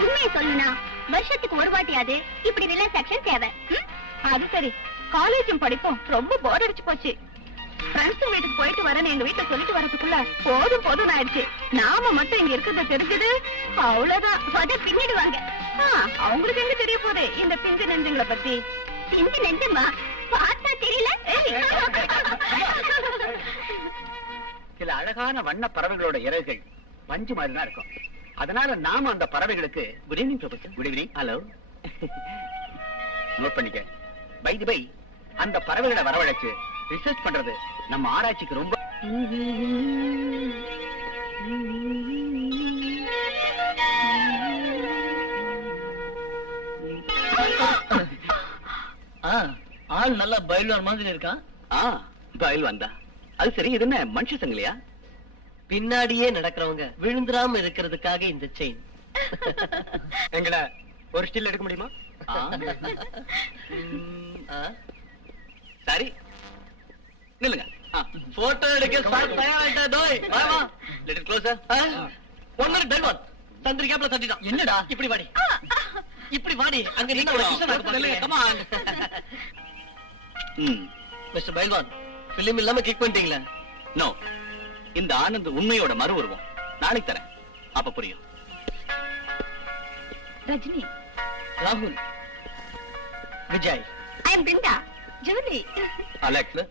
உண்மையை சொல்லுனா வருஷத்துக்கு ஒரு வாட்டியாது இப்படி ரிலாக்ஸேஷன் தேவை. அது சரி, காலேஜும் படிப்போம் ரொம்ப போர் அடிச்சு போச்சு. ஃப்ரெண்ட்ஸ் வீட்டுக்கு போயிட்டு வரேன்னு எங்க வீட்டுல சொல்லிட்டு வரதுக்குள்ள போதும் போதும் ஆயிடுச்சு. நாம மட்டும் இங்க இருக்கிறத தெரிஞ்சது அவ்வளவுதான் பின்னிடுவாங்க. அவங்களுக்கு எங்க தெரிய போகுது இந்த பிஞ்சு நெஞ்சுங்களை பத்தி. பிஞ்சு நெஞ்சுமா பார்த்தா தெரியல. சில அழகான வண்ண பறவைகளோட இறகுகள் மஞ்சு மாதிரி தான் இருக்கும். அதனால நாம அந்த பறவைகளுக்கு good evening professor. Good evening. Hello. Note பண்ணிக்க. பை தி பை, அந்த பறவைகளை வரவழைச்சு ரிசர்ச் பண்றது நம்ம ஆராய்ச்சிக்கு ரொம்ப ஆள் நல்லா பயில்வான் மாதிரி இருக்கான். பயில்வான் தான். அது சரி, இது என்ன மனுஷ சங்கிலியா? பின்னாடியே நடக்கிறவங்க விழுந்துராம இருக்கிறதுக்காக இந்த செயின். எங்கடா ஒரு ஸ்டில் எடுக்க முடியுமா? சரி நில்லுங்க. போட்டோ எடுக்க சந்திரிக்காப்ல தட்டிட்டான். என்னடா இப்படி வாடி, இப்படி வாடி. அங்க மிஸ்டர் பைல்வான், பிலிம் இல்லாம கிளிக் பண்ணிட்டீங்களா? நோ, இந்த ஆனந்த் உண்மையோட மறு உருவம் நாளைக்கு தரேன், அப்ப புரியும். ரஜினி, ராகுல், விஜய், ஐ அம் பிருந்தா, ஜூலி, அலெக்ஸ்.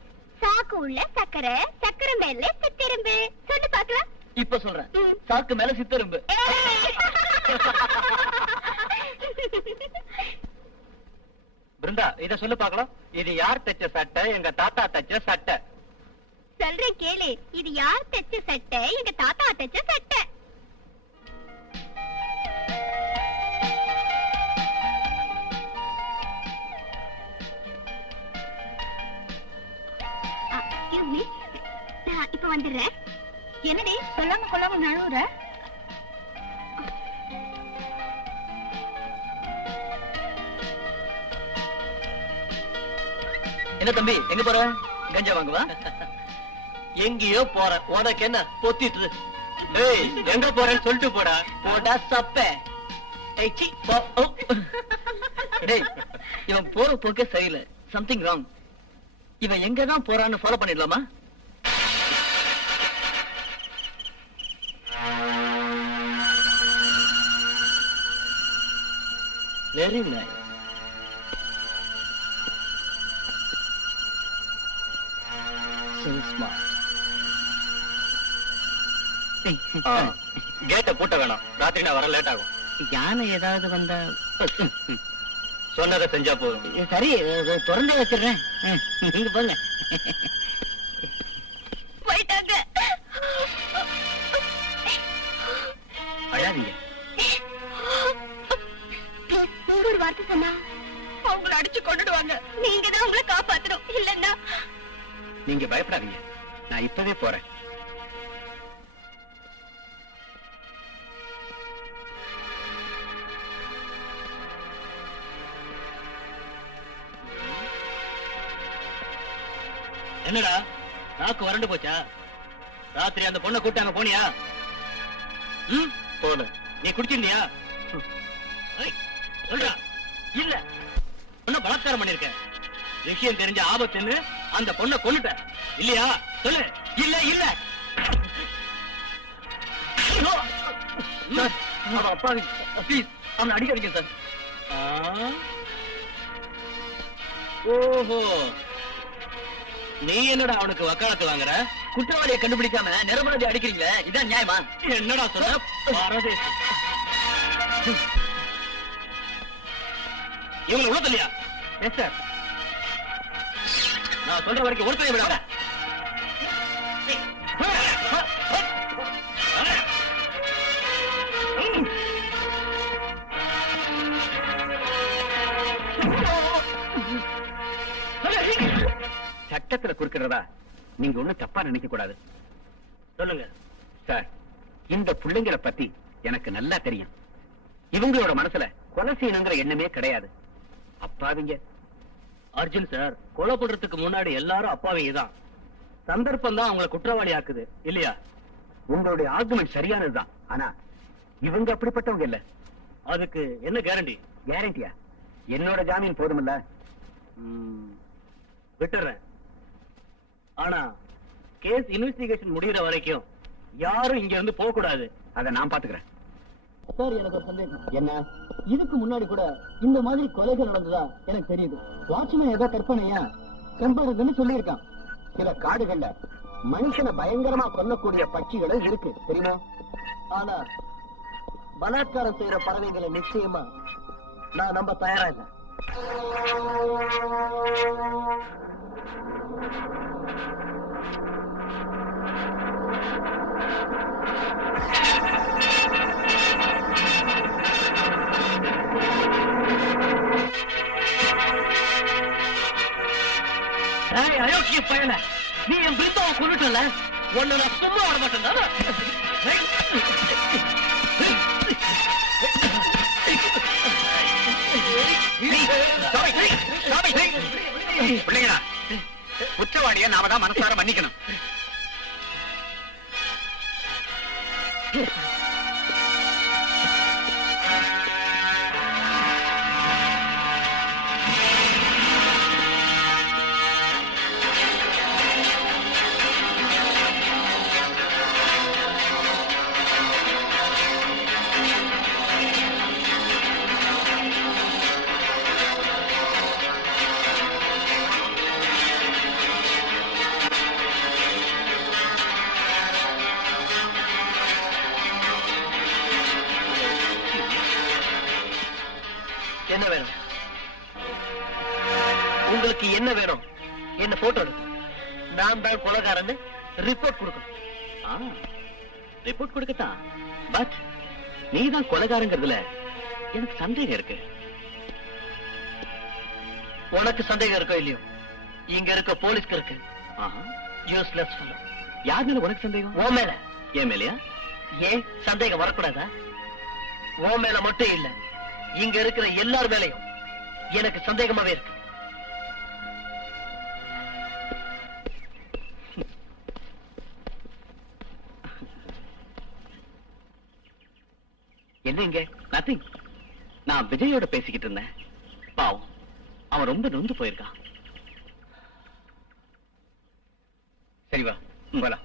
சாக்கு உள்ள சக்கரை, சக்கரை மேல சித்தெரும்பு. சொல்லு பாக்கலாம். இப்ப சொல்றேன். சாக்கு மேல சித்தெரும்பு. பிருந்தா, இத சொல்லு பாக்கலாம். இது யார் தச்ச சட்டை? எங்க தாத்தா தச்ச சட்டை. சொல்றேன் கேளு. இது யார் தச்ச சட்டை? எங்க தாத்தா தச்ச சட்டை. நான் இப்ப வந்துடுறேன். என்னடி சொல்லாம கொள்ளாம நழுவுற? என்ன தம்பி, எங்க போற? கஞ்சா வாங்குவா? எங்கேயோ போற, உனக்கு என்ன பொத்திட்டு? எங்க போறேன்னு சொல்லிட்டு போடா. போடா சப்ப. இவன் போற போக்கே சரியில்லை. Something wrong. இவன் எங்கதான் போறான்னு ஃபாலோ பண்ணிடலாமா? Very nice. கேட்ட பூட்ட வேணாம், ராத்திரி நான் வர லேட் ஆகும். யானை ஏதாவது வந்தா சொன்னதை செஞ்சா போதும். சரி, திறந்தே வச்சிடுறேன். நீங்க போங்க. போயிட்டாங்க. அழாதீங்க. ஒரு வார்த்தை சொன்னா அவங்களை அடிச்சு கொண்டுடுவாங்க. நீங்க தான் உங்களை காப்பாத்தணும். இல்லன்னா நீங்க பயப்படாதீங்க, நான் இப்பவே போறேன். என்னடா நாக்கு வறண்டு போச்சா? ராத்திரி அந்த பொண்ணை கூட்டாங்க போனியா? போல. நீ குடிச்சிருந்தியா? சொல்றா. இல்ல, பொண்ணை பலாத்காரம் பண்ணிருக்க. விஷயம் தெரிஞ்ச ஆபத்துன்னு அந்த பொண்ணை கொன்னுட்ட இல்லையா? சொல்லு. இல்ல இல்ல. அப்பா ப்ளீஸ், அவனை அடிக்காதீங்க சார். ஓஹோ, நீ என்னடா அவனுக்கு வக்காலத்து வாங்குற? குற்றவாளியை கண்டுபிடிக்காம நிரபராதி அடிக்கிறீங்களே, இதான் நியாயமா? என்னடா சொல்ற? பரதேசி. இவங்களை உள்ள இல்லையா? Yes sir. நான் சொல்ற வரைக்கும் ஒருத்தரை விடாத. சட்டத்துல குறுக்கிறதா நீங்க ஒண்ணும் தப்பா நினைக்க கூடாது. சொல்லுங்க சார். இந்த பிள்ளைங்களை பத்தி எனக்கு நல்லா தெரியும். இவங்களோட மனசுல கொலை செய்யணுங்கிற எண்ணமே கிடையாது. அப்பாவிங்க. அர்ஜுன் சார், கொலை பண்றதுக்கு முன்னாடி எல்லாரும் அப்பாவிங்க தான். சந்தர்ப்பம் தான் அவங்களை குற்றவாளி ஆக்குது இல்லையா? உங்களுடைய ஆர்குமெண்ட் சரியானதுதான். ஆனா இவங்க அப்படிப்பட்டவங்க இல்ல. அதுக்கு என்ன கேரண்டி? கேரண்டியா? என்னோட ஜாமீன் போதுமில்ல. விட்டுறேன். ஆனா கேஸ் இன்வெஸ்டிகேஷன் முடியற வரைக்கும் யாரும் இங்க இருந்து போக கூடாது. அதை நான் பாத்துக்கிறேன். சார், எனக்கு ஒரு சந்தேகம். என்ன? இதுக்கு முன்னாடி கூட இந்த மாதிரி கொலைகள் நடந்ததா எனக்கு தெரியுது. வாட்ச்மேன் ஏதோ கற்பனையா செம்பருதுன்னு சொல்லியிருக்கான். சில காடுகள்ல மனுஷனை பயங்கரமா கொல்லக்கூடிய பட்சிகளும் இருக்கு, தெரியுமா? ஆனா பலாத்காரம் செய்யற பறவைகளை நிச்சயமா நான் நம்ப தயாரா இல்லை. அயோக்கிய பயல, நீ என் பிரித்தாவை கொண்டுட்டல, உன்னை நான் சும்மா விட மாட்டேன். பிள்ளைங்களா, குற்றவாளிய நாம தான் மனசார மன்னிக்கணும். என்ன வேணும் உங்களுக்கு? என்ன வேணும்? என்ன போட்டோ எடுக்கு. நான் தான் கொலைகாரன்னு ரிப்போர்ட் கொடுக்கணும். ரிப்போர்ட் கொடுக்கத்தான். பட் நீதான் கொலைகாரங்கிறதுல எனக்கு சந்தேகம் இருக்கு. உனக்கு சந்தேகம் இருக்கோ இல்லையோ, இங்க இருக்க போலீஸ்க்கு இருக்கு. Useless fellow. யார் மேல உனக்கு சந்தேகம்? உன் மேல. என் மேலயா? ஏன் சந்தேகம் வரக்கூடாதா? உன் மேல மட்டும் இல்ல, இங்க இருக்கிற எல்லார் மேலையும் எனக்கு சந்தேகமாவே இருக்கு. என்ன இங்க? நத்திங். நான் விஜயோட பேசிக்கிட்டு இருந்தேன். பாவம், அவன் ரொம்ப நொந்து போயிருக்கான். சரி வா, போலாம்.